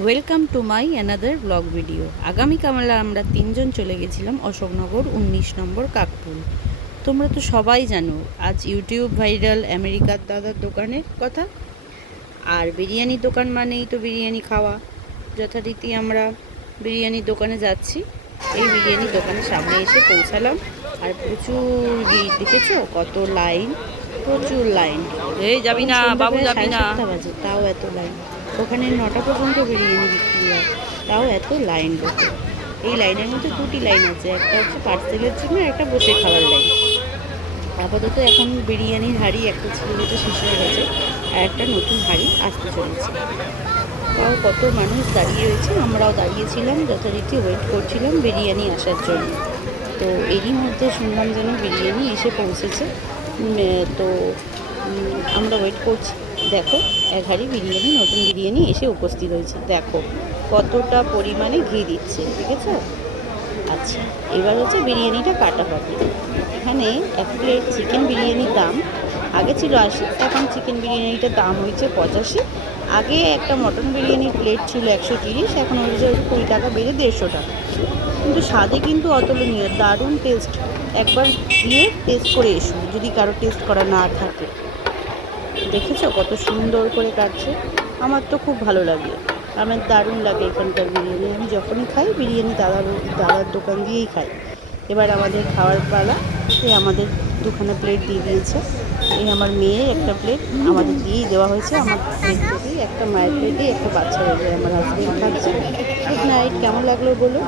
Welcome to my another blog video. আগামীকাল আমরা তিনজন চলে গেছিলাম অশোকনগর 19 নম্বর কাকপুল। তোমরা তো সবাই জানো আজ ইউটিউব ভাইরাল আমেরিকার দাদার দোকানের কথা। আর বিরিয়ানির দোকান মানেই তো বিরিয়ানি খাওয়া। যথারীতি আমরা বিরিয়ানির দোকানে যাচ্ছি। এই বিরিয়ানির দোকানের সামনে এসে পৌঁছালাম। আর প্রচুর ভিড়, দেখেছো কত লাইন, প্রচুর লাইন। এই যাবি না বাবু, যাবি না, 7:30 বাজে তাও এত লাইন। ওখানে 9টা পর্যন্ত বিরিয়ানি বিক্রি হয়, তাও এত লাইন বসে। এই লাইনের মধ্যে দুটি লাইন আছে, একটা হচ্ছে পার্সেলের জন্য, একটা বসে খাওয়ার লাইন। আপাতত এখন বিরিয়ানির হাঁড়ি একটা ছিল যেটা শেষ হয়ে গেছে, আর একটা নতুন হাঁড়ি আসতে চলেছে। তাও কত মানুষ দাঁড়িয়ে রয়েছে, আমরাও দাঁড়িয়েছিলাম, যথারীতি ওয়েট করছিলাম বিরিয়ানি আসার জন্য। তো এরই মধ্যে শুনলাম যেন বিরিয়ানি এসে পৌঁছেছে। তো আমরা ওয়েট করছি। দেখো এক হাঁড়ি বিরিয়ানি, নতুন বিরিয়ানি এসে উপস্থিত হয়েছে। দেখো কতটা পরিমাণে ঘি দিচ্ছে, দেখেছ? আচ্ছা, এবার হচ্ছে বিরিয়ানিটা কাটা হবে। এখানে এক প্লেট চিকেন বিরিয়ানির দাম আগে ছিল 80, এখন চিকেন বিরিয়ানিটার দাম হয়েছে 85। আগে একটা মটন বিরিয়ানির প্লেট ছিল 130, এখন হয়েছে 20 টাকা বেড়ে 150 টাকা। কিন্তু স্বাদে কিন্তু অতুলনীয়, দারুণ টেস্ট। একবার গিয়ে টেস্ট করে এসো যদি কারো টেস্ট করা না থাকে। দেখেছো কত সুন্দর করে কাটছে, আমার তো খুব ভালো লাগে, আমার দারুণ লাগে এখানকার বিরিয়ানি। আমি যখনই খাই বিরিয়ানি দাদার দোকান দিয়েই খাই। এবার আমাদের খাওয়ার পালা। আমাদের দুখানা প্লেট দিয়ে দিয়েছে। এই আমার মেয়ের একটা প্লেট আমাদের দিয়েই দেওয়া হয়েছে। আমার প্লেট থেকেই একটা, মায়ের প্লেটেই একটা বাচ্চা হয়ে যায়। আমার হাজবেন্ড খাচ্ছে। গুড নাইট, কেমন লাগলো বলো।